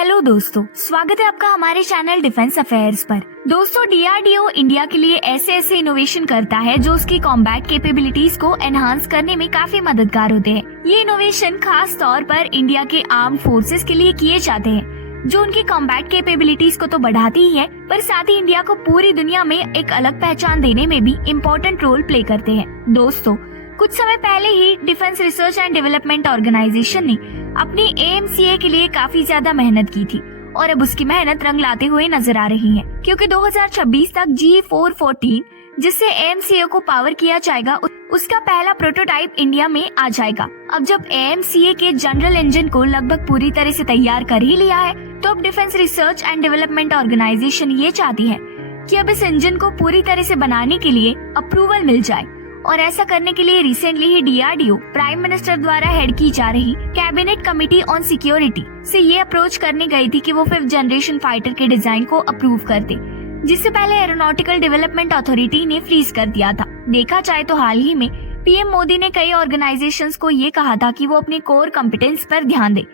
Hello दोस्तों, स्वागत है आपका हमारे चैनल डिफेंस अफेयर्स पर। दोस्तों, डीआरडीओ इंडिया के लिए ऐसे इनोवेशन करता है जो उसकी कॉम्बैट कैपेबिलिटीज को एनहांस करने में काफी मददगार होते हैं। ये इनोवेशन खास तौर पर इंडिया के आर्म फोर्सेस के लिए किए जाते हैं, जो उनकी कॉम्बैट कैपेबिलिटीज को तो बढ़ाती ही है, पर साथ ही इंडिया को पूरी दुनिया में एक अलग पहचान देने में भी इम्पोर्टेंट रोल प्ले करते हैं। दोस्तों, कुछ समय पहले ही defence research and development organisation ने अपनी AMCA के लिए काफी ज्यादा मेहनत की थी और अब उसकी मेहनत रंग लाते हुए नजर आ रही है, क्योंकि 2026 तक G414 जिससे AMCA को पावर किया जाएगा, उसका पहला प्रोटोटाइप इंडिया में आ जाएगा। अब जब AMCA के जनरल इंजन को लगभग पूरी तरह से तैयार कर ही लिया है, तो अब defence research and development organisation ये चाहती है कि अब इस इंजन को पूरी तरह से बनाने के लिए अप्रूवल मिल जाए, और ऐसा करने के लिए रिसेंटली ही डीआरडीओ प्राइम मिनिस्टर द्वारा हेड की जा रही कैबिनेट कमेटी ऑन सिक्योरिटी से ये अप्रोच करने गई थी कि वो 5th जनरेशन फाइटर के डिजाइन को अप्रूव कर दे, जिससे पहले एरोनॉटिकल डेवलपमेंट अथॉरिटी ने फ्रीज कर दिया था। देखा जाए तो हाल ही में पीएम मोदी ने कई ऑर्गेनाइजेशंस को ये कहा था कि वो अपने कोर कॉम्पिटेंस पर ध्यान दे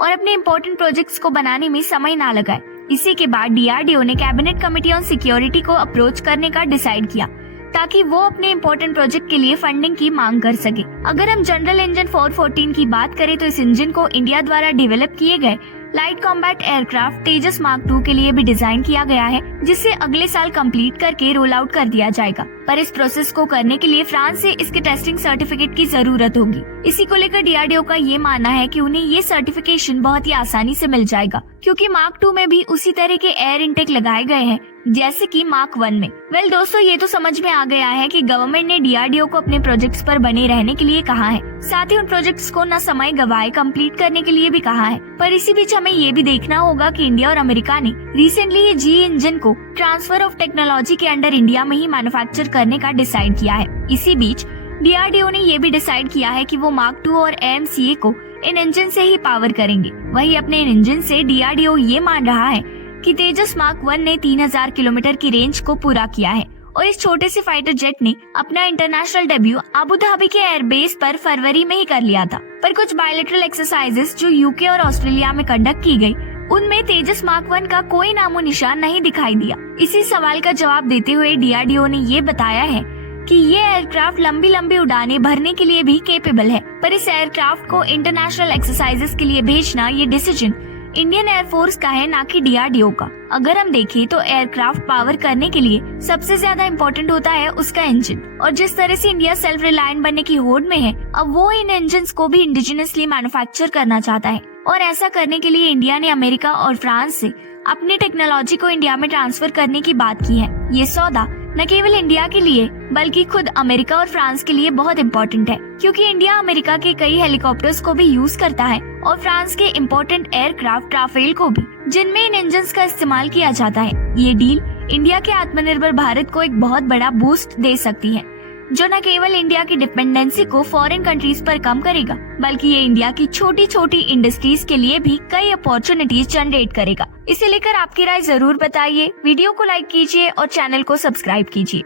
और अपने इम्पोर्टेंट प्रोजेक्ट्स को बनाने में समय न लगाए। इसी के बाद डीआरडीओ ने कैबिनेट कमेटी ऑन सिक्योरिटी को अप्रोच करने का डिसाइड किया, ताकि वो अपने इम्पोर्टेंट प्रोजेक्ट के लिए फंडिंग की मांग कर सके। अगर हम जनरल इंजन 414 की बात करें तो इस इंजन को इंडिया द्वारा डेवलप किए गए लाइट कॉम्बैट एयरक्राफ्ट तेजस मार्क 2 के लिए भी डिजाइन किया गया है, जिसे अगले साल कंप्लीट करके रोल आउट कर दिया जाएगा। पर इस प्रोसेस को करने के लिए फ्रांस से इसके टेस्टिंग सर्टिफिकेट की जरूरत होगी। इसी को लेकर डीआरडीओ का ये मानना है कि उन्हें ये सर्टिफिकेशन बहुत ही आसानी से मिल जाएगा, क्योंकि मार्क 2 में भी उसी तरह के एयर इनटेक लगाए गए हैं जैसे कि मार्क 1 में। दोस्तों, ये तो समझ में आ गया है कि गवर्नमेंट ने डीआरडीओ को अपने प्रोजेक्ट्स पर बने रहने के लिए कहा है, साथ ही उन प्रोजेक्ट्स को न समय गवाए कंप्लीट करने के लिए भी कहा है। पर इसी बीच हमें ये भी देखना होगा कि इंडिया और अमेरिका ने रिसेंटली ये जी इंजन को ट्रांसफर ऑफ टेक्नोलॉजी के अंडर इंडिया में ही मैन्युफैक्चर करने का डिसाइड किया है। इसी बीच डीआरडीओ ने ये भी डिसाइड किया है कि वो मार्क 2 और AMCA को इन इंजन से ही पावर करेंगे। वही अपने इन इंजन से डीआरडीओ ये मान रहा है कि तेजस मार्क 1 ने 3000 किलोमीटर की रेंज को पूरा किया है और इस छोटे से फाइटर जेट ने अपना इंटरनेशनल डेब्यू अबू धाबी के एयरबेस पर फरवरी में ही कर लिया था। पर कुछ बायलैटरल एक्सरसाइजेस जो यूके और ऑस्ट्रेलिया में कंडक्ट की गई, उनमें तेजस मार्क 1 का कोई नामो निशान नहीं दिखाई दिया। इसी सवाल का जवाब देते हुए डीआरडीओ ने ये बताया है कि ये एयरक्राफ्ट लंबी लंबी उड़ानें भरने के लिए भी केपेबल है, पर इस एयरक्राफ्ट को इंटरनेशनल एक्सरसाइजेस के लिए भेजना ये डिसीजन इंडियन एयरफोर्स का है, ना कि डीआरडीओ का। अगर हम देखें तो एयरक्राफ्ट पावर करने के लिए सबसे ज्यादा इम्पोर्टेंट होता है उसका इंजन, और जिस तरह से इंडिया सेल्फ रिलायंट बनने की होड़ में है, अब वो इन इंजन्स को भी इंडिजिनसली मैन्युफैक्चर करना चाहता है, और ऐसा करने के लिए इंडिया ने अमेरिका और फ्रांस से अपनी टेक्नोलॉजी को इंडिया में ट्रांसफर करने की बात की है। ये सौदा न केवल इंडिया के लिए बल्कि खुद अमेरिका और फ्रांस के लिए बहुत इम्पोर्टेंट है, क्योंकि इंडिया अमेरिका के कई हेलीकॉप्टर्स को भी यूज करता है और फ्रांस के इम्पोर्टेंट एयरक्राफ्ट राफेल को भी, जिनमें इन इंजन्स का इस्तेमाल किया जाता है। ये डील इंडिया के आत्मनिर्भर भारत को एक बहुत बड़ा बूस्ट दे सकती है, जो न केवल इंडिया की डिपेंडेंसी को फॉरेन कंट्रीज पर कम करेगा, बल्कि ये इंडिया की छोटी छोटी इंडस्ट्रीज के लिए भी कई अपॉर्चुनिटीज जनरेट करेगा। इसे लेकर आपकी राय जरूर बताइए, वीडियो को लाइक कीजिए और चैनल को सब्सक्राइब कीजिए।